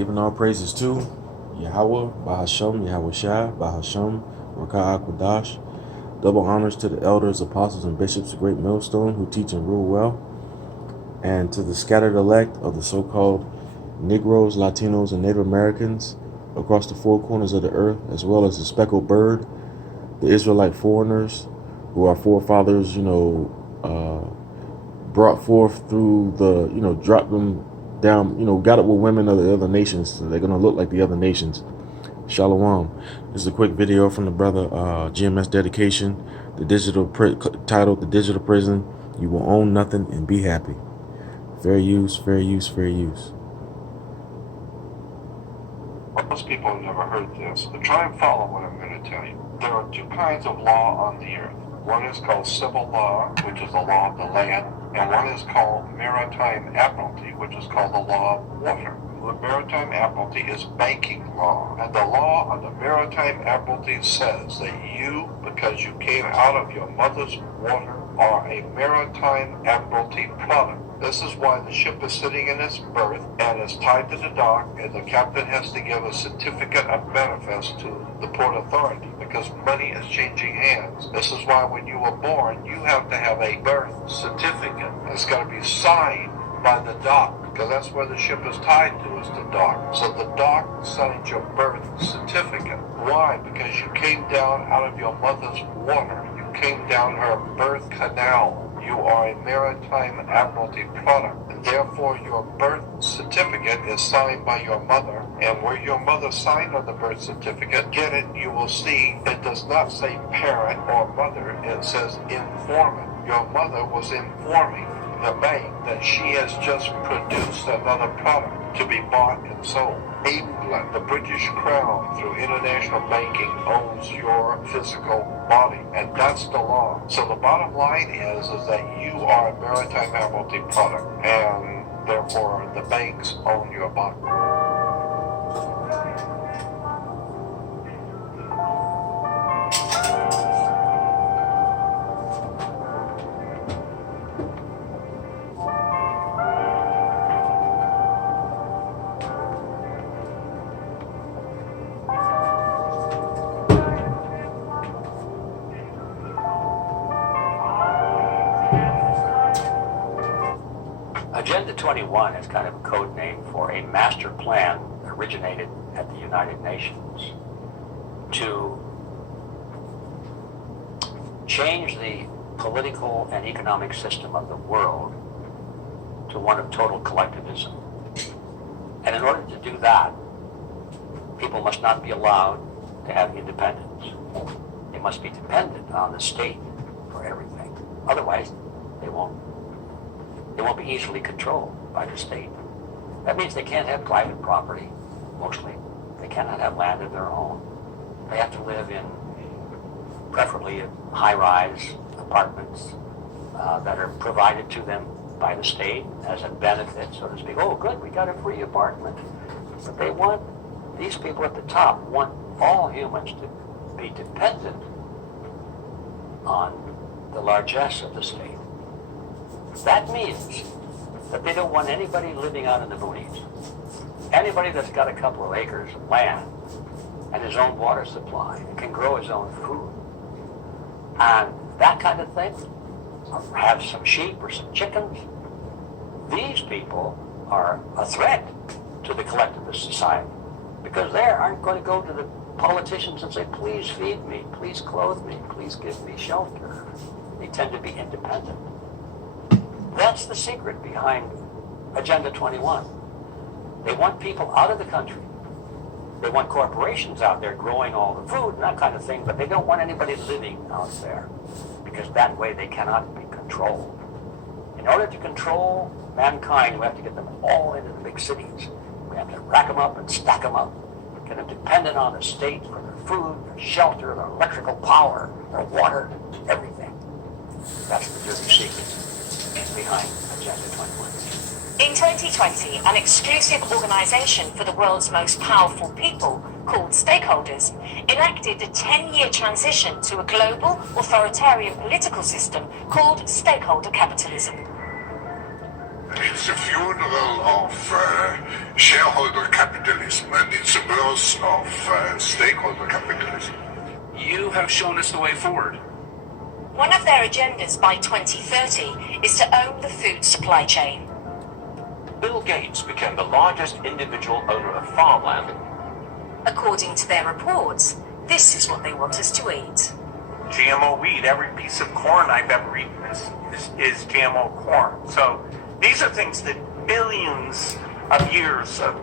Giving all praises to Yahweh, Bahasham, Yahweh Shai, Bahasham, rawchaa, qadash. Double honors to the elders, apostles, and bishops of Great Millstone who teach and rule well, and to the scattered elect of the so-called Negroes, Latinos, and Native Americans across the four corners of the earth, as well as the speckled bird, the Israelite foreigners who our forefathers, brought forth through the, dropped them down, got it with women of the other nations, so they're going to look like the other nations. Shalawam. This is a quick video from the brother GMS dedication, titled The Digital Prison. You will own nothing and be happy. Fair use, fair use, fair use. Most people have never heard this, but try and follow what I'm going to tell you. There are two kinds of law on the earth. One is called civil law, which is the law of the land, and one is called maritime admiralty, which is called the law of water. The maritime admiralty is banking law, and the law of the maritime admiralty says that you, because you came out of your mother's water, are a maritime admiralty product. This is why the ship is sitting in its berth and is tied to the dock, and the captain has to give a certificate of manifest to the port authority because money is changing hands. This is why when you were born, you have to have a birth certificate. It's got to be signed by the dock because that's where the ship is tied to, is the dock. So the dock signs your birth certificate. Why? Because you came down out of your mother's water. You came down her birth canal. You are a maritime admiralty product, and therefore your birth certificate is signed by your mother, and where your mother signed on the birth certificate, get it, you will see it does not say parent or mother, it says informant. Your mother was informing the bank that she has just produced another product to be bought and sold. England, the British Crown, through international banking, owns your physical body, and that's the law. So the bottom line is that you are a maritime admiralty product, and therefore the banks own your body. Agenda 21 is kind of a code name for a master plan that originated at the United Nations to change the political and economic system of the world to one of total collectivism. And in order to do that, people must not be allowed to have independence. They must be dependent on the state for everything. Otherwise, they won't be easily controlled by the state. That means they can't have private property, mostly. They cannot have land of their own. They have to live in, preferably, high-rise apartments that are provided to them by the state as a benefit, so to speak. Oh, good, we got a free apartment. But these people at the top want all humans to be dependent on the largesse of the state. That means that they don't want anybody living out in the boonies. Anybody that's got a couple of acres of land and his own water supply and can grow his own food and that kind of thing, or have some sheep or some chickens, these people are a threat to the collectivist society because they aren't going to go to the politicians and say, please feed me, please clothe me, please give me shelter. They tend to be independent. That's the secret behind Agenda 21. They want people out of the country. They want corporations out there growing all the food and that kind of thing, but they don't want anybody living out there because that way they cannot be controlled. In order to control mankind, we have to get them all into the big cities. We have to rack them up and stack them up, get them dependent on the state for their food, their shelter, their electrical power, their water, everything. That's the dirty secret behind Agenda 21. In 2020, an exclusive organization for the world's most powerful people, called Stakeholders, enacted a 10-year transition to a global authoritarian political system called stakeholder capitalism. It's a funeral of shareholder capitalism, and it's a birth of stakeholder capitalism. You have shown us the way forward. One of their agendas by 2030 is to own the food supply chain. Bill Gates became the largest individual owner of farmland. According to their reports, this is what they want us to eat. GMO wheat. Every piece of corn I've ever eaten is GMO corn. So these are things that billions of years of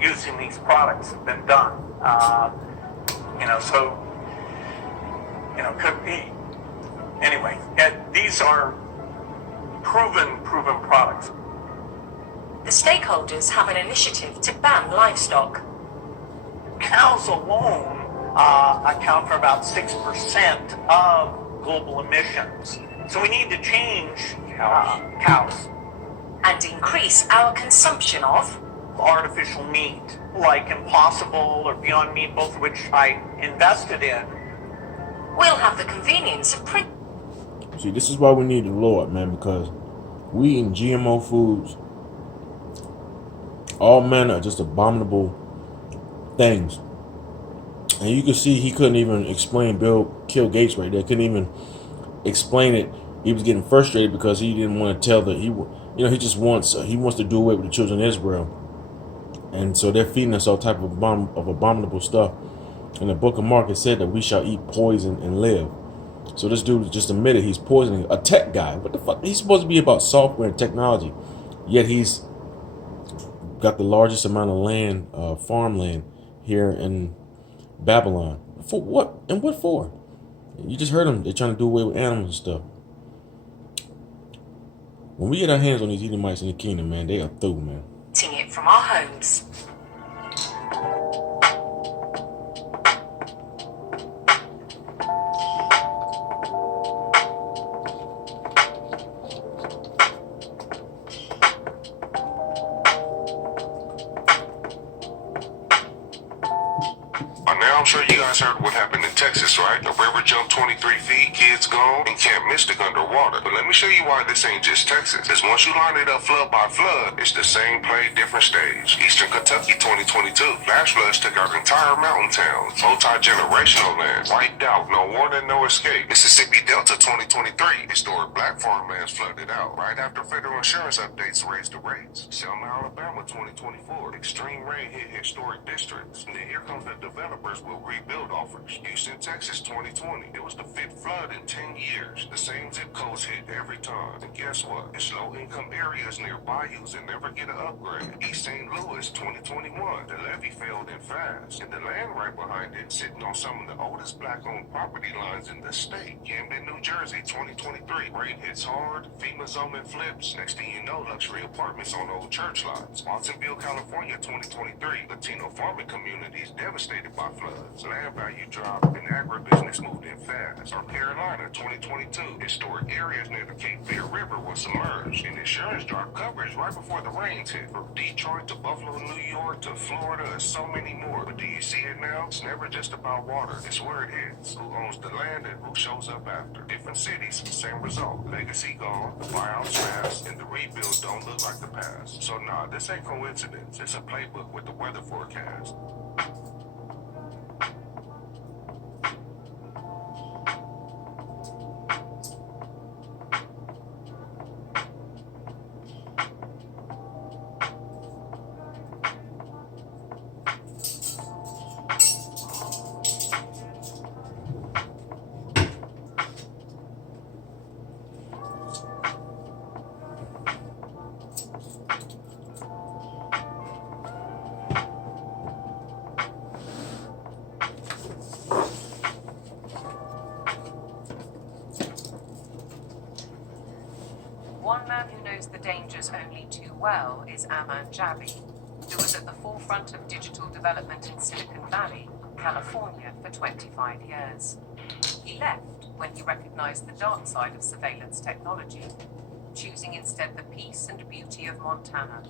using these products have been done. Could be. Anyway, these are proven products. The stakeholders have an initiative to ban livestock. Cows alone account for about 6% of global emissions. So we need to change cows. And increase our consumption of Artificial meat, like Impossible or Beyond Meat, both of which I invested in. We'll have the convenience of print. See, this is why we need the Lord, man, because we eating GMO foods, all manner of just abominable things. And you can see he couldn't even explain Bill Gates right there. Couldn't even explain it. He was getting frustrated because he didn't want to tell he just wants to do away with the children of Israel. And so they're feeding us all type of abominable stuff. In the book of Mark, it said that we shall eat poison and live. So this dude just admitted he's poisoning a tech guy. What the fuck? He's supposed to be about software and technology. Yet he's got the largest amount of land, farmland here in Babylon. For what? And what for? You just heard them. They're trying to do away with animals and stuff. When we get our hands on these Edomites in the kingdom, man, they are through, man. It from our homes. I'm sure you guys heard what happened in Texas, right? The river jumped 23 feet, kids gone, and Camp Mystic underwater. But let me show you why this ain't just Texas. Because once you line it up flood by flood, it's the same play, different stage. Eastern Kentucky 2022. Flash floods took out entire mountain towns. Multi-generational land wiped out. No warning, no escape. Mississippi Delta 2023. Historic black farmlands flooded out. Right after federal insurance updates raised the rates. Selma, Alabama 2024. Extreme rain hit historic districts. And then here comes the developers will rebuild offers. Houston, Texas 2020. It was the 5th flood in 10 years. The same zip codes hit every time. And guess what? It's low-income areas near bayous and never get an upgrade. East St. Louis 2021. The levee failed in fast. And the land right behind it sitting on some of the oldest black-owned property lines in the state. Camden, New Jersey 2023. Rain hits hard. FEMA zoning flips. Next thing you know, luxury apartments on old church lots. Watsonville, California 2023. Latino farming communities devastated by floods. Land value dropped and agribusiness moved in fast. North Carolina 2022. Historic areas near the Cape Fear River were submerged and insurance dropped coverage right before the rains hit. From Detroit to Buffalo, New York to Florida and so many more. But do you see it now? It's never just about water. It's where it hits. Who owns the land and who shows up after. Different cities, same result. Legacy gone, the buyouts fast, and the rebuild don't look like the past. So nah, this ain't coincidence. It's a playbook with the weather forecast. One man who knows the dangers only too well is Aman Jabi, who was at the forefront of digital development in Silicon Valley, California, for 25 years. He left when he recognized the dark side of surveillance technology, choosing instead the peace and beauty of Montana.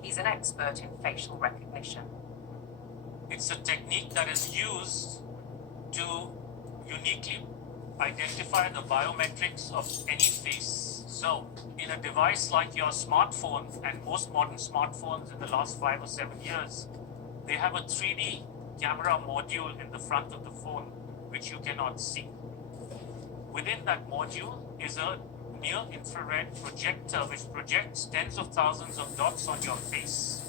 He's an expert in facial recognition. It's a technique that is used to uniquely identify the biometrics of any face. So, in a device like your smartphone, and most modern smartphones in the last 5 or 7 years, they have a 3D camera module in the front of the phone, which you cannot see. Within that module is a near-infrared projector which projects tens of thousands of dots on your face.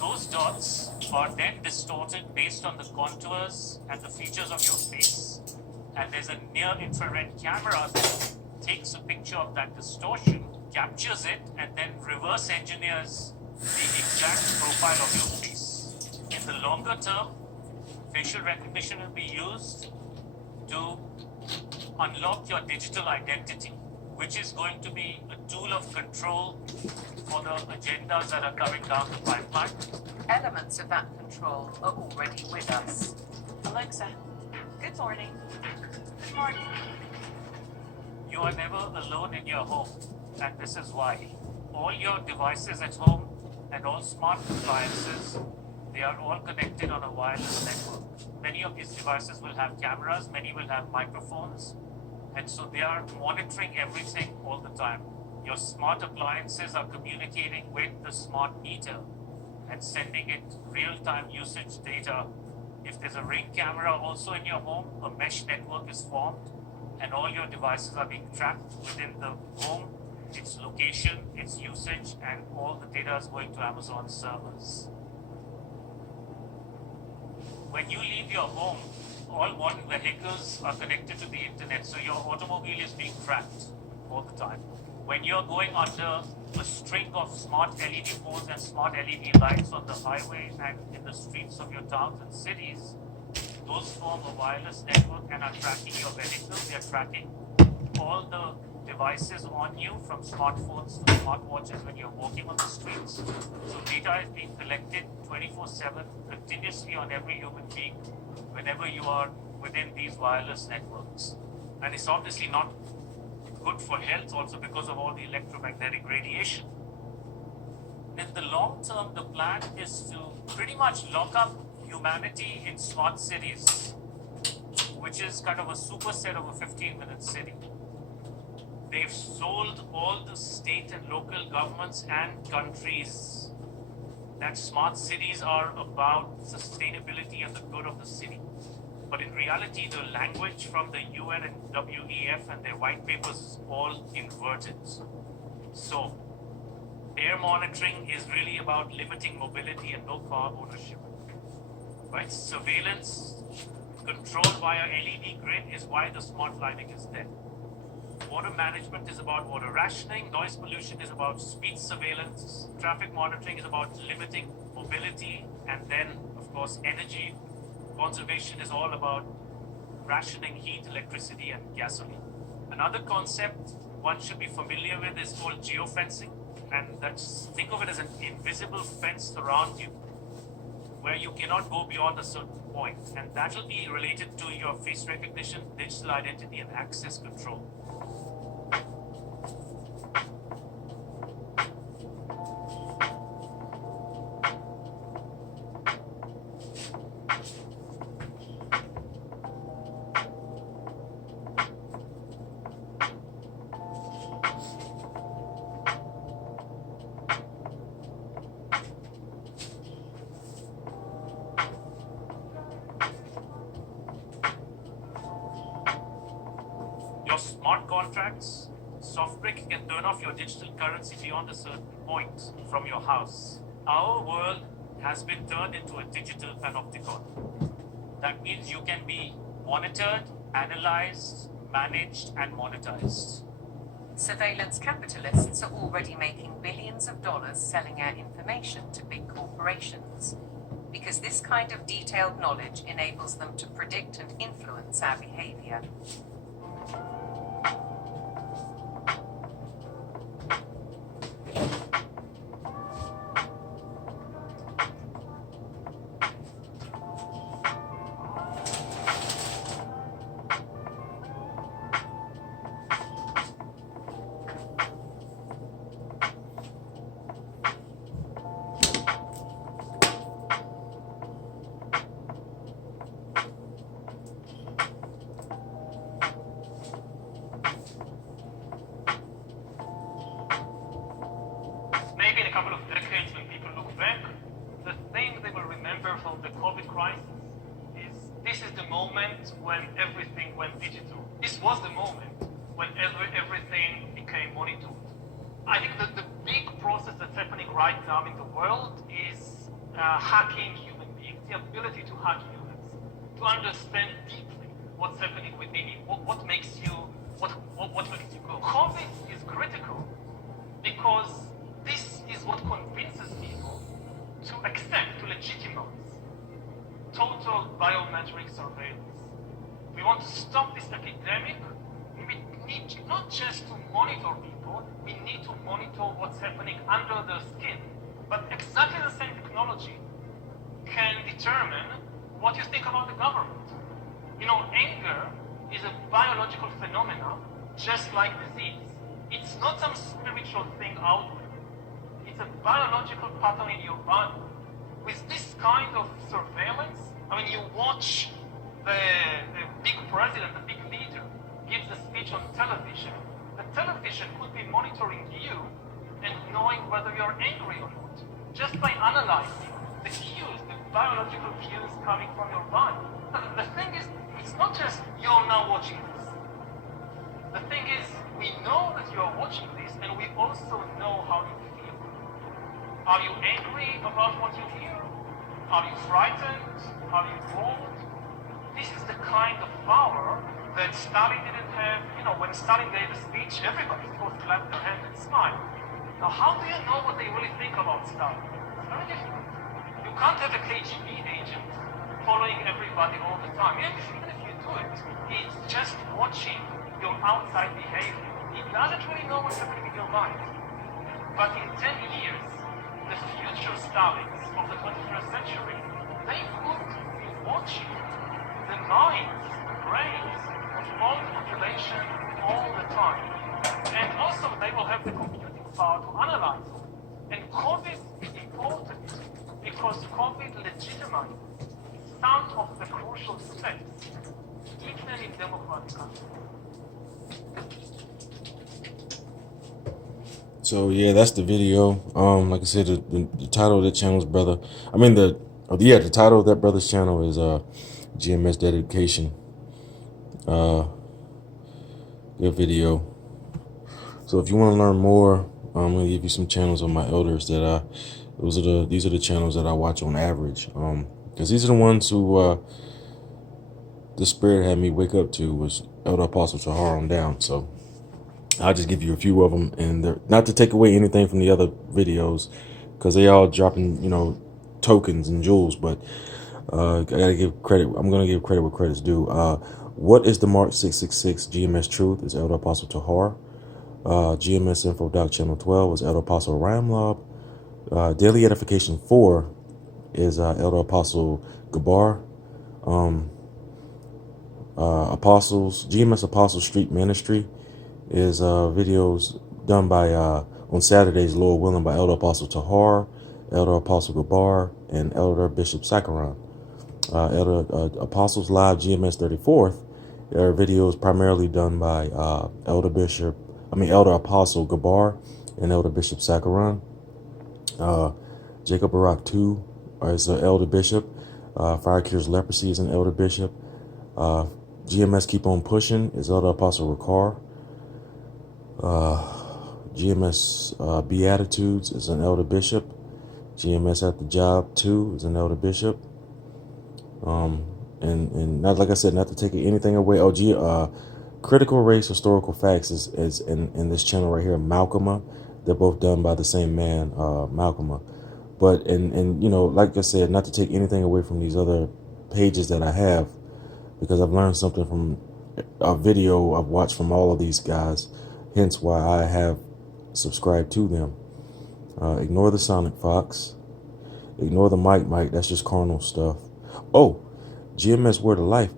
Those dots are then distorted based on the contours and the features of your face. And there's a near-infrared camera that takes a picture of that distortion, captures it, and then reverse engineers the exact profile of your face. In the longer term, facial recognition will be used to unlock your digital identity, which is going to be a tool of control for the agendas that are coming down the pipeline. Elements of that control are already with us. Alexa, good morning. Good morning. You are never alone in your home, and this is why. All your devices at home and all smart appliances, they are all connected on a wireless network. Many of these devices will have cameras, many will have microphones, and so they are monitoring everything all the time. Your smart appliances are communicating with the smart meter and sending it real-time usage data. If there's a Ring camera also in your home, a mesh network is formed, and all your devices are being tracked within the home, its location, its usage, and all the data is going to Amazon servers. When you leave your home, all modern vehicles are connected to the internet, so your automobile is being tracked all the time. When you're going under a string of smart LED poles and smart LED lights on the highway and in the streets of your towns and cities, those form a wireless network and are tracking your vehicle. They're tracking all the devices on you, from smartphones to smartwatches when you're walking on the streets. So data is being collected 24/7, continuously on every human being whenever you are within these wireless networks. And it's obviously not good for health also because of all the electromagnetic radiation. In the long term, the plan is to pretty much lock up humanity in smart cities, which is kind of a superset of a 15-minute city. They've sold all the state and local governments and countries that smart cities are about sustainability and the good of the city. But in reality, the language from the UN and WEF and their white papers is all inverted. So, air monitoring is really about limiting mobility and no car ownership. Right? Surveillance, control via LED grid is why the smart lighting is there. Water management is about water rationing, noise pollution is about speed surveillance, traffic monitoring is about limiting mobility, and then, of course, energy conservation is all about rationing heat, electricity, and gasoline. Another concept one should be familiar with is called geofencing, and that's, think of it as an invisible fence around you where you cannot go beyond a certain point, and that will be related to your face recognition, digital identity, and access control. Your smart contracts, SoftBrick can turn off your digital currency beyond a certain point from your house. Our world has been turned into a digital panopticon. That means you can be monitored, analyzed, managed, and monetized. Surveillance capitalists are already making billions of dollars selling our information to big corporations, because this kind of detailed knowledge enables them to predict and influence our behavior. moment when everything went digital. This was the moment when everything became monitored. I think that the big process that's happening right now in the world is hacking human beings, the ability to hack humans, to understand deeply what's happening within you, what makes you go. COVID is critical because this is what convinces people to accept, to legitimize total biometric surveillance. We want to stop this epidemic. We need not just to monitor people, we need to monitor what's happening under their skin. But exactly the same technology can determine what you think about the government. You know, anger is a biological phenomenon, just like disease. It's not some spiritual thing outward. It's a biological pattern in your body. With this kind of surveillance, I mean, you watch the big president, the big leader, gives a speech on television. The television could be monitoring you and knowing whether you're angry or not, just by analyzing the cues, the biological cues coming from your body. The thing is, it's not just you're now watching this. The thing is, we know that you're watching this, and we also know how you feel. Are you angry about what you hear? Are you frightened? Are you bored? This is the kind of power that Stalin didn't have. You know, when Stalin gave a speech, everybody, of course, clapped their hands and smiled. Now, how do you know what they really think about Stalin? It's very difficult. You can't have a KGB agent following everybody all the time. Even if you do it, he's just watching your outside behavior. He doesn't really know what's happening in your mind. But in 10 years, the future Stalins of the 21st century, they would be watching the minds, the brains of all the population all the time. And also they will have the computing power to analyze it. And COVID is important because COVID legitimizes some of the crucial steps, even in democratic countries. So yeah, that's the video. Like I said, the title of the channel's brother. I mean the title of that brother's channel is GMS dedication. Good video. So if you want to learn more, I'm gonna give you some channels of my elders that these are the channels that I watch on average. Because these are the ones who the Spirit had me wake up to, was Elder Apostle Tahar on down. So I'll just give you a few of them, and they're not to take away anything from the other videos, because they all dropping, you know, tokens and jewels. But I gotta give credit. I'm gonna give credit where credit's due. What is the Mark 666 GMS Truth? Is Elder Apostle Tahar. GMS Info Doc Channel 12 is Elder Apostle Ramlob. Daily Edification 4 is Elder Apostle Gabar. GMS Apostle Street Ministry is videos done by on Saturdays, Lord willing, by Elder Apostle Tahar, Elder Apostle Gabar, and Elder Bishop Sakaran. Elder Apostles Live GMS 34th are videos primarily done by Elder Apostle Gabar and Elder Bishop Sakaran. Jacob Barak 2 is an Elder Bishop. Fire Cures Leprosy is an Elder Bishop. GMS Keep On Pushing is Elder Apostle Ricard. GMS Beatitudes is an Elder Bishop. GMS At The Job 2 is an Elder Bishop. And not, like I said, not to take anything away. Critical Race Historical Facts is in this channel right here, Malcolma. They're both done by the same man, Malcolma. But and you know, like I said, not to take anything away from these other pages that I have, because I've learned something from a video I've watched from all of these guys, hence why I have subscribed to them. Ignore the Sonic Fox. Ignore the Mike. That's just carnal stuff. Oh, GMS Word of Life.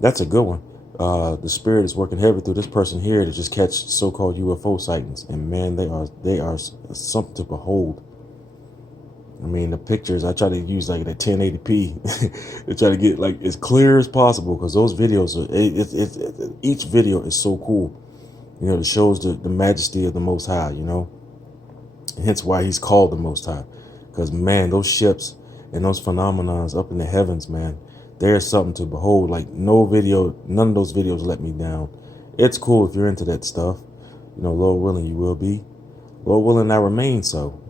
That's a good one. The Spirit is working heavy through this person here to just catch so-called UFO sightings. And man, they are something to behold. I mean, the pictures, I try to use like the 1080p to try to get like as clear as possible, because those videos, each video is so cool. You know, it shows the majesty of the Most High, you know. Hence why he's called the Most High. Because, man, those ships and those phenomenons up in the heavens, man, there's something to behold. Like none of those videos let me down. It's cool if you're into that stuff. Lord willing, you will be. Lord willing, I remain so,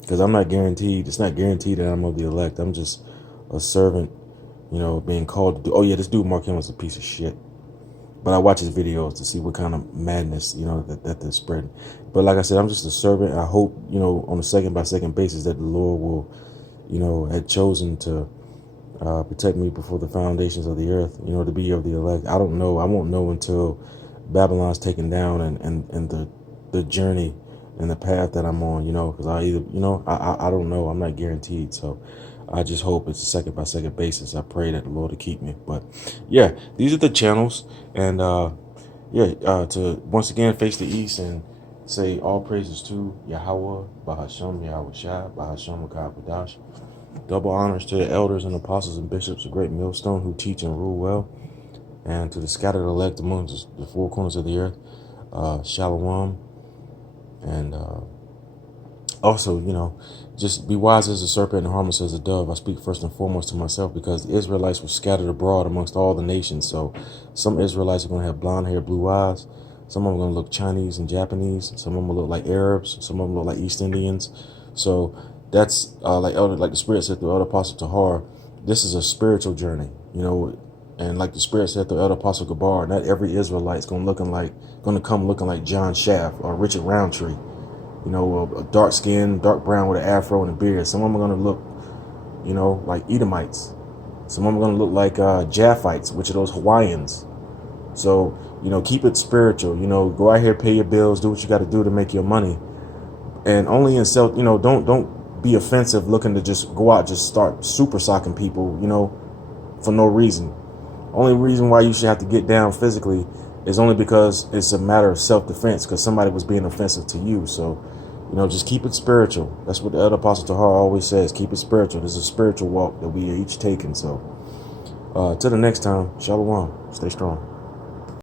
because I'm not guaranteed. It's not guaranteed that I'm of the elect. I'm just a servant, being called to do. Oh yeah, this dude Mark Hamlin's a piece of shit. But I watch his videos to see what kind of madness, that they're spreading. But like I said, I'm just a servant. I hope, on a second by second basis that the Lord will, had chosen to protect me before the foundations of the earth, to be of the elect. I don't know. I won't know until Babylon's taken down and the journey and the path that I'm on, because I either, I don't know. I'm not guaranteed. So I just hope it's a second by second basis. I pray that the Lord will keep me. But yeah, these are the channels. And to once again face the east and say all praises to Yahweh, Bahasham, Yahweh Shah, Bahasham, qadash. Double honors to the elders and apostles and bishops, a great millstone who teach and rule well. And to the scattered elect amongst the four corners of the earth, Shalawam. And also, just be wise as a serpent and harmless as a dove. I speak first and foremost to myself because the Israelites were scattered abroad amongst all the nations. So some Israelites are going to have blonde hair, blue eyes. Some of them are going to look Chinese and Japanese. Some of them will look like Arabs. Some of them look like East Indians. So that's like the Spirit said through Elder Apostle Tahar, this is a spiritual journey, and like the Spirit said through Elder Apostle Gabar, not every Israelite's going to come looking like John Shaft or Richard Roundtree. A dark skin, dark brown with an afro and a beard. Some of them are going to look, like Edomites. Some of them are going to look like Japhites, which are those Hawaiians. So, keep it spiritual. Go out here, pay your bills, do what you got to do to make your money. And only in self, don't be offensive looking to just go out, just start super socking people, for no reason. Only reason why you should have to get down physically is only because it's a matter of self-defense, because somebody was being offensive to you. So, just keep it spiritual. That's what the Elder Apostle Tahar always says. Keep it spiritual. There's a spiritual walk that we are each taking. So, till the next time, Shalawam. Stay strong.